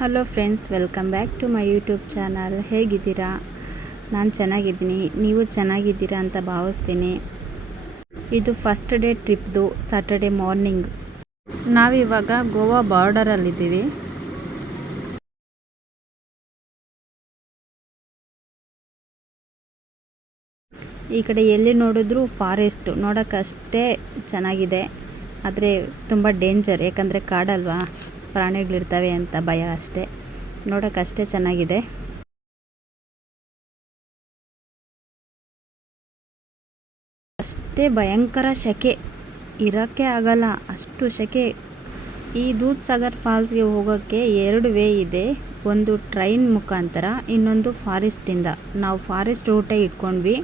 Hello friends, welcome back to my YouTube channel. ಹೇಗಿದ್ದೀರಾ? ನಾನು ಚೆನ್ನಾಗಿದ್ದೀನಿ, ನೀವು ಚೆನ್ನಾಗಿದ್ದೀರಾ ಅಂತ ಭಾವಿಸ್ತೀನಿ. ಇದು ಫಸ್ಟ್ ಡೇ ಟ್ರಿಪ್ದು ಸ್ಯಾಟರ್ಡೆ ಮಾರ್ನಿಂಗ್. ನಾವಿವಾಗ ಗೋವಾ ಬಾರ್ಡರಲ್ಲಿದ್ದೀವಿ. ಈ ಕಡೆ ಎಲ್ಲಿ ನೋಡಿದ್ರೂ ಫಾರೆಸ್ಟು ನೋಡೋಕ್ಕಷ್ಟೇ ಚೆನ್ನಾಗಿದೆ, ಆದರೆ ತುಂಬ ಡೇಂಜರ್. ಯಾಕಂದರೆ ಕಾಡಲ್ವಾ, ಪ್ರಾಣಿಗಳಿರ್ತವೆ ಅಂತ ಭಯ ಅಷ್ಟೇ. ನೋಡೋಕ್ಕಷ್ಟೇ ಚೆನ್ನಾಗಿದೆ. ಅಷ್ಟೇ ಭಯಂಕರ ಸೆಕೆ, ಇರೋಕ್ಕೆ ಆಗಲ್ಲ, ಅಷ್ಟು ಸೆಕೆ. ಈ ದೂದ್ ಸಾಗರ್ ಫಾಲ್ಸ್ಗೆ ಹೋಗೋಕ್ಕೆ 2 ವೇ ಇದೆ. ಒಂದು ಟ್ರೈನ್ ಮುಖಾಂತರ, ಇನ್ನೊಂದು ಫಾರೆಸ್ಟಿಂದ. ನಾವು ಫಾರೆಸ್ಟ್ ರೂಟೇ ಇಟ್ಕೊಂಡ್ವಿ.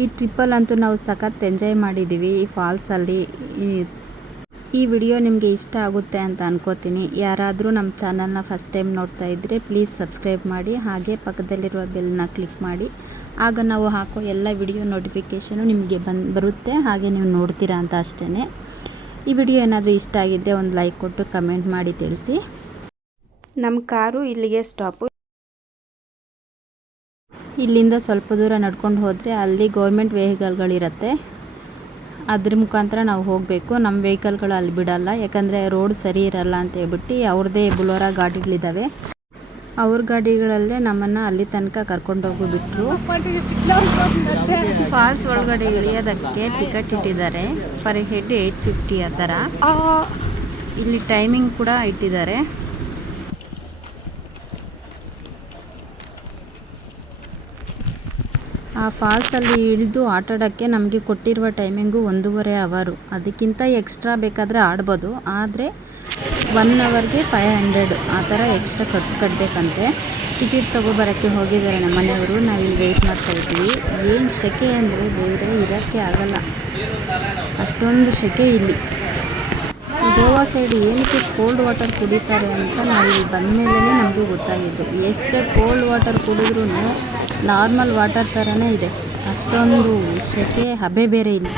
ಈ ಟ್ರಿಪ್ಪಲ್ಲಂತೂ ನಾವು ಸಖತ್ ಎಂಜಾಯ್ ಮಾಡಿದ್ದೀವಿ ಈ ಫಾಲ್ಸಲ್ಲಿ. ಈ ವಿಡಿಯೋ ನಿಮಗೆ ಇಷ್ಟ ಆಗುತ್ತೆ ಅಂತ ಅನ್ಕೋತೀನಿ. ಯಾರಾದರೂ ನಮ್ಮ ಚಾನಲ್ನ ಫಸ್ಟ್ ಟೈಮ್ ನೋಡ್ತಾ ಇದ್ದರೆ ಪ್ಲೀಸ್ ಸಬ್ಸ್ಕ್ರೈಬ್ ಮಾಡಿ, ಹಾಗೆ ಪಕ್ಕದಲ್ಲಿರುವ ಬೆಲ್ನ ಕ್ಲಿಕ್ ಮಾಡಿ. ಆಗ ನಾವು ಹಾಕೋ ಎಲ್ಲ ವಿಡಿಯೋ ನೋಟಿಫಿಕೇಷನು ನಿಮಗೆ ಬರುತ್ತೆ, ಹಾಗೆ ನೀವು ನೋಡ್ತೀರಾ ಅಂತ ಅಷ್ಟೇ. ಈ ವಿಡಿಯೋ ಏನಾದರೂ ಇಷ್ಟ ಆಗಿದ್ದರೆ ಒಂದು ಲೈಕ್ ಕೊಟ್ಟು ಕಮೆಂಟ್ ಮಾಡಿ ತಿಳಿಸಿ. ನಮ್ಮ ಕಾರು ಇಲ್ಲಿಗೆ ಸ್ಟಾಪು. ಇಲ್ಲಿಂದ ಸ್ವಲ್ಪ ದೂರ ನಡ್ಕೊಂಡು ಹೋದರೆ ಅಲ್ಲಿ ಗೌರ್ಮೆಂಟ್ ವೆಹಿಕಲ್ಗಳಿರುತ್ತೆ, ಅದ್ರ ಮುಖಾಂತರ ನಾವು ಹೋಗಬೇಕು. ನಮ್ಮ ವೆಹಿಕಲ್ಗಳು ಅಲ್ಲಿ ಬಿಡಲ್ಲ, ಯಾಕಂದರೆ ರೋಡ್ ಸರಿ ಇರಲ್ಲ ಅಂತ ಹೇಳ್ಬಿಟ್ಟು ಅವ್ರದ್ದೇ ಬುಲೋರಾ ಗಾಡಿಗಳಿದ್ದಾವೆ. ಅವ್ರ ಗಾಡಿಗಳಲ್ಲೇ ನಮ್ಮನ್ನು ಅಲ್ಲಿ ತನಕ ಕರ್ಕೊಂಡೋಗಿ ಬಿಟ್ಟರು. ಫಾಲ್ಸ್ ಒಳಗಡೆ ಇಳಿಯೋದಕ್ಕೆ ಟಿಕೆಟ್ ಇಟ್ಟಿದ್ದಾರೆ. ಪರ್ ಹೆಡ್ 850 ಆ ಥರ. ಇಲ್ಲಿ ಟೈಮಿಂಗ್ ಕೂಡ ಇಟ್ಟಿದ್ದಾರೆ. ಆ ಫಾಲ್ಸಲ್ಲಿ ಇಳಿದು ಆಟಾಡೋಕ್ಕೆ ನಮಗೆ ಕೊಟ್ಟಿರುವ ಟೈಮಿಂಗು 1.5 ಅವರ್. ಅದಕ್ಕಿಂತ ಎಕ್ಸ್ಟ್ರಾ ಬೇಕಾದರೆ ಆಡ್ಬೋದು, ಆದರೆ 1 ಅವರ್ಗೆ 500 ಆ ಥರ ಎಕ್ಸ್ಟ್ರಾ ಕಟ್ಟಬೇಕಂತೆ. ಟಿಕೆಟ್ ತೊಗೊಬರೋಕ್ಕೆ ಹೋಗಿದ್ದಾರೆ ನಮ್ಮ ಮನೆಯವರು. ನಾವಿಲ್ಲಿ ವೆಯ್ಟ್ ಮಾಡ್ತಾಯಿದ್ದೀವಿ. ಏನು ಸೆಕೆ ಅಂದರೆ ದೇವರೇ, ಇರೋಕ್ಕೆ ಆಗಲ್ಲ, ಅಷ್ಟೊಂದು ಸೆಕೆ ಇಲ್ಲಿ. ಗೋವಾ ಸೈಡ್ ಏನಕ್ಕೆ ಕೋಲ್ಡ್ ವಾಟರ್ ಕುಡಿತಾರೆ ಅಂತ ನಾವು ಇಲ್ಲಿ ಬಂದ ಮೇಲೇ ನಮಗೆ ಗೊತ್ತಾಗಿದ್ದು. ಎಷ್ಟೇ ಕೋಲ್ಡ್ ವಾಟರ್ ಕುಡಿದ್ರೂ ನಾರ್ಮಲ್ ವಾಟರ್ ಥರನೇ ಇದೆ, ಅಷ್ಟೊಂದು ಸೆಕೆ ಹಬೆ ಬೇರೆ ಇಲ್ಲ.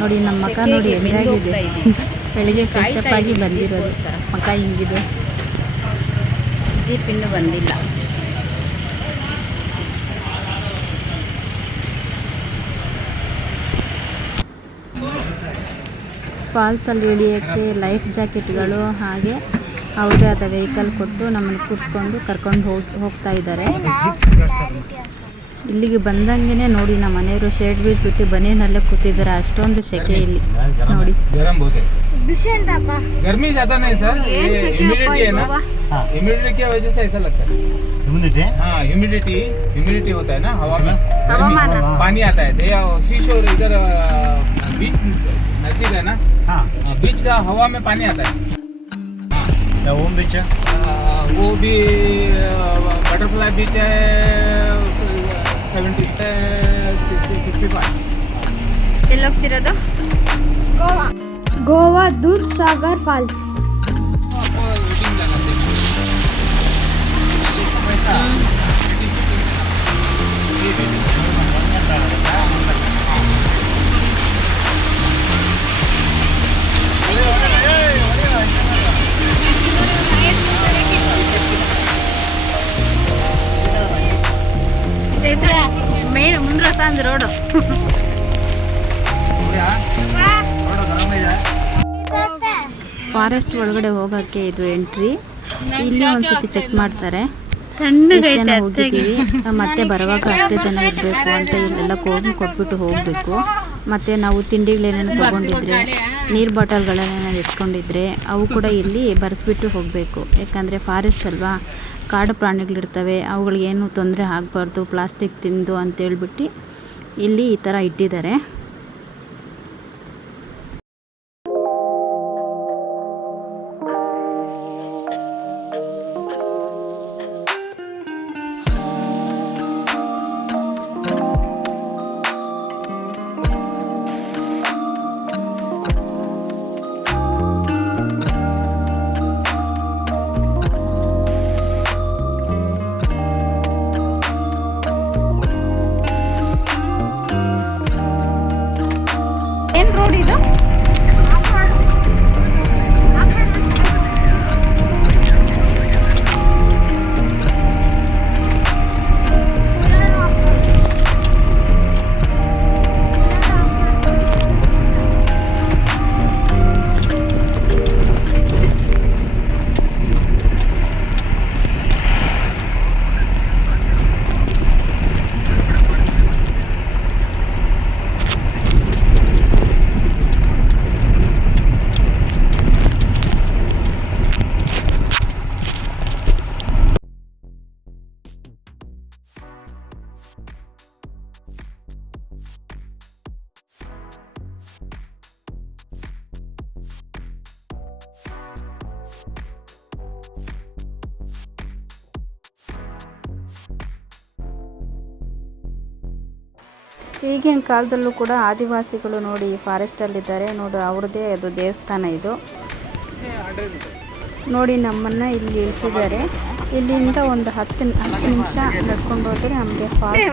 ನೋಡಿ ನಮ್ಮ ಮಕ್ಕ ನೋಡಿ ಹೆಂಗಾಗಿದೆ. ಬೆಳಿಗ್ಗೆ ಫ್ರೆಶ್ ಅಪ್ ಆಗಿ ಬಂದಿರೋದು, ಮಕ್ಕ ಹಿಂಗಿದೆ. ಜೀಪ್ ಇನ್ನೂ ಬಂದಿಲ್ಲ. ಫಾಲ್ಸಲ್ಲಿ ಇಳಿಯೋಕ್ಕೆ ಲೈಫ್ ಜಾಕೆಟ್ಗಳು, ಹಾಗೆ ಅವ್ರದ್ದೇ ಆದ ವೆಹಿಕಲ್ ಕೊಟ್ಟು ನಮ್ಮನ್ನು ಕೂರಿಸ್ಕೊಂಡು ಕರ್ಕೊಂಡು ಹೋಗ್ತಾ ಇದ್ದಾರೆ. ಇಲ್ಲಿಗೆ ಬಂದಂಗೆ ನೋಡಿ ನಮ್ಮ ಮನೆಯವರು ಶೇಡ್ ಬಿಟ್ಟು ಬನಿಯನಲ್ಲೇ ಕೂತಿದ್ದಾರೆ, ಅಷ್ಟೊಂದು ಸೆಕೆ ಇಲ್ಲಿ ನೋಡಿ. गर्मी ज्यादा नहीं सर, ह्यूमिडिटी है ना, ह्यूमिडिटी की वजह से ऐसा लगता है. हाँ, ह्यूमिडिटी होता है ना हवा में, पानी आता है. सी शोर इधर बीच नजदीक है ना, बीच का हवा में पानी आता है. वो बीच वो भी बटरफ्लाई बीच है, 65. ಎಲ್ಲಿ ಹೋಗ್ತಿರೋದು? ಗೋವಾ ದೂದ್ ಸಾಗರ್ ಫಾಲ್ಸ್. ಮೇನ್ ಮುಂದೆ ತಂದು ರೋಡು. ಫಾರೆಸ್ಟ್ ಒಳಗಡೆ ಹೋಗೋಕ್ಕೆ ಇದು ಎಂಟ್ರಿ. ಇಲ್ಲಿ ಒಂದ್ಸತಿ ಚೆಕ್ ಮಾಡ್ತಾರೆ, ಹೋಗಿದ್ದೀವಿ ಮತ್ತೆ ಬರುವಾಗ ಅಷ್ಟೇ ಜನ ಇರಬೇಕು ಅಂತ ಇಲ್ಲೆಲ್ಲ ಕೋಡ್ ಕೊಟ್ಬಿಟ್ಟು ಹೋಗಬೇಕು. ಮತ್ತು ನಾವು ತಿಂಡಿಗಳೇನೇನು ತೊಗೊಂಡಿದ್ರೆ, ನೀರು ಬಾಟಲ್ಗಳೇನೇನು ಎತ್ಕೊಂಡಿದ್ರೆ ಅವು ಕೂಡ ಇಲ್ಲಿ ಬರೆಸ್ಬಿಟ್ಟು ಹೋಗಬೇಕು. ಯಾಕಂದರೆ ಫಾರೆಸ್ಟ್ ಅಲ್ವಾ, ಕಾಡು ಪ್ರಾಣಿಗಳಿರ್ತವೆ, ಅವುಗಳಿಗೇನು ತೊಂದರೆ ಆಗಬಾರ್ದು ಪ್ಲಾಸ್ಟಿಕ್ ತಿಂದು ಅಂತೇಳ್ಬಿಟ್ಟು ಇಲ್ಲಿ ಈ ಥರ ಇಟ್ಟಿದ್ದಾರೆ. ಏನು ರೋಡ್ ಇದು? ಈಗಿನ ಕಾಲದಲ್ಲೂ ಕೂಡ ಆದಿವಾಸಿಗಳು ನೋಡಿ ಫಾರೆಸ್ಟಲ್ಲಿದ್ದಾರೆ ನೋಡಿ, ಅವ್ರದ್ದೇ ಅದು ದೇವಸ್ಥಾನ ಇದು ನೋಡಿ. ನಮ್ಮನ್ನು ಇಲ್ಲಿ ಇಳಿಸಿದ್ದಾರೆ. ಇಲ್ಲಿಂದ ಒಂದು 10 ನಿಮಿಷ ನಡ್ಕೊಂಡು ಹೋದರೆ ನಮಗೆ ಫಾಲ್ಸ್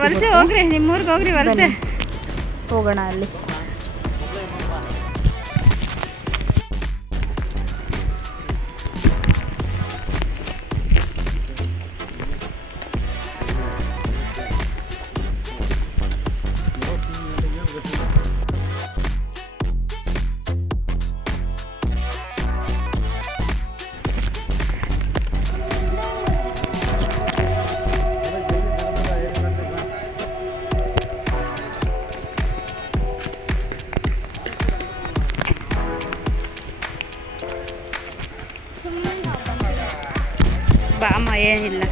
ಹೋಗೋಣ ಅಲ್ಲಿ. ಬಾಮ ಏನಿಲ್ಲ.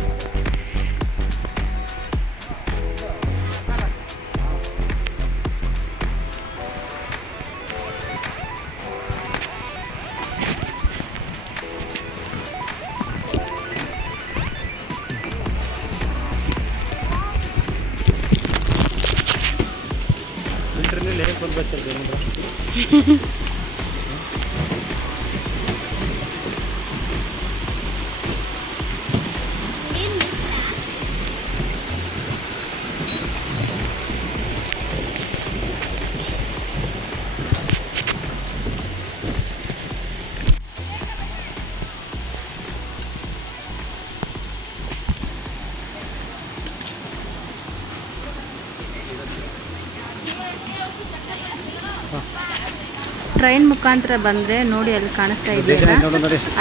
ಟ್ರೈನ್ ಮುಖಾಂತರ ಬಂದರೆ ನೋಡಿ, ಅಲ್ಲಿ ಕಾಣಿಸ್ತಾ ಇದೆಯಲ್ಲ,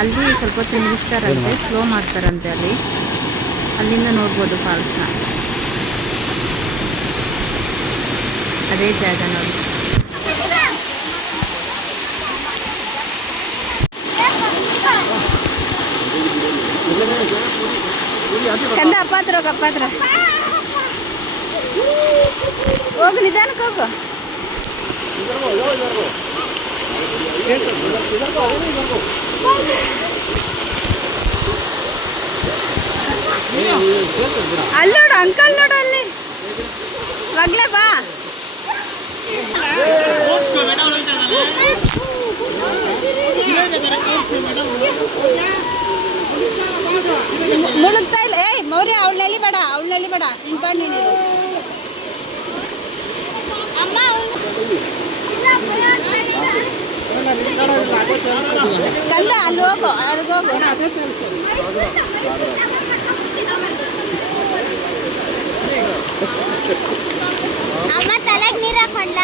ಅಲ್ಲಿ ಸ್ವಲ್ಪ ಹೊತ್ತು ನಿಲ್ಲಿಸ್ತಾರಂತೆ, ಸ್ಲೋ ಮಾಡ್ತಾರಂತೆ ಅಲ್ಲಿ. ಅಲ್ಲಿಂದ ನೋಡ್ಬೋದು ಫಾಲ್ಸ್ನ. ಅದೇ ಜಾಗ ನೋಡಿ. ಕಂದ ಅಪ್ಪಾತ್ರ ಹೋಗು, ನಿಧಾನಕ್ಕೆ ಹೋಗು. ಅಲ್ಲಿ ನೋಡು, ಅಂಕಲ್ ನೋಡು ಅಲ್ಲಿ. ಮಗ್ಲೇ ಬಾ. ಮುಳುಗ್ತಾ ಇಲ್ಲ. ಏಯ್ ಮೌರ್ಯ, ಅವಳನ್ನ ಎಳಿಬೇಡ ನಿನ್ ಪಾಡ್ ನೀನಿರು. ಕಂದ ಅಲ್ಲಿ ಹೋಗು, ಅಲ್ಲಿಗೋಗು. ಅಮ್ಮ ತಲೆಗೆ ನೀರು ಹಾಕೊಂಡ.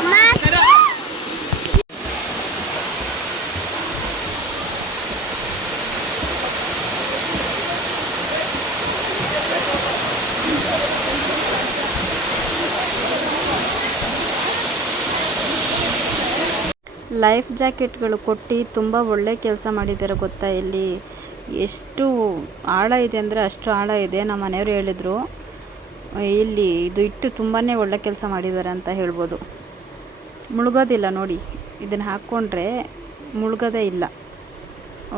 ಅಮ್ಮ ಲೈಫ್ ಜಾಕೆಟ್ಗಳು ಕೊಟ್ಟು ತುಂಬ ಒಳ್ಳೆ ಕೆಲಸ ಮಾಡಿದ್ದಾರೆ ಗೊತ್ತಾ. ಇಲ್ಲಿ ಎಷ್ಟು ಆಳ ಇದೆ ಅಂದರೆ ಅಷ್ಟು ಆಳ ಇದೆ. ನಮ್ಮ ಮನೆಯವರು ಹೇಳಿದರು ಇಲ್ಲಿ ಇದು ಇಟ್ಟು ತುಂಬಾ ಒಳ್ಳೆ ಕೆಲಸ ಮಾಡಿದ್ದಾರೆ ಅಂತ ಹೇಳ್ಬೋದು. ಮುಳುಗೋದಿಲ್ಲ ನೋಡಿ, ಇದನ್ನು ಹಾಕ್ಕೊಂಡ್ರೆ ಮುಳುಗೋದೇ ಇಲ್ಲ.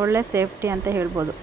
ಒಳ್ಳೆ ಸೇಫ್ಟಿ ಅಂತ ಹೇಳ್ಬೋದು.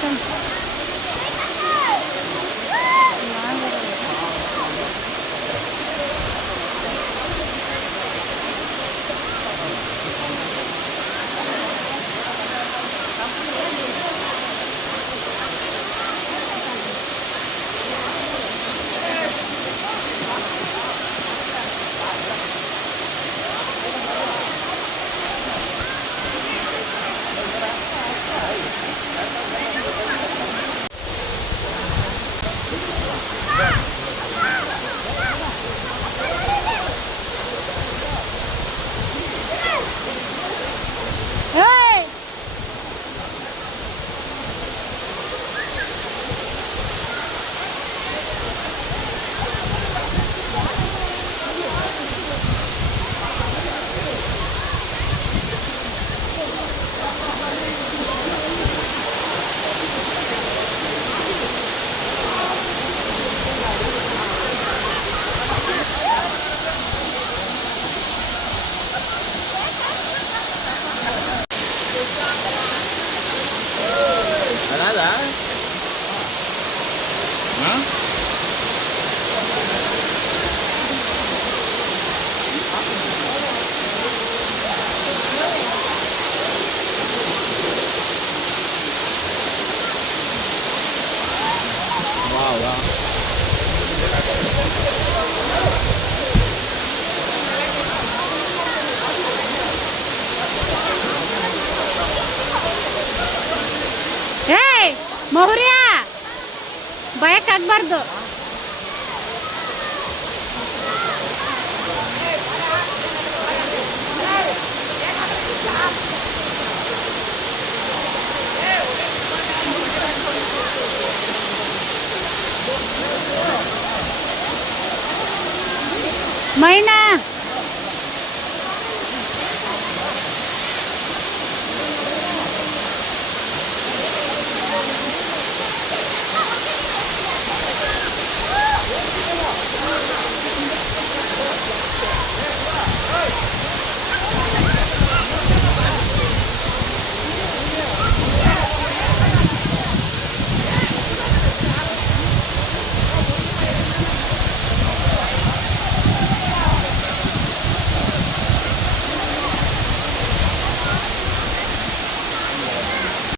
ಚಲ್ ಏಯ್ ಮೌರ್ಯ ಭಯಕ್ಕಾಗಬಾರ್ದು. ಮೈನಾ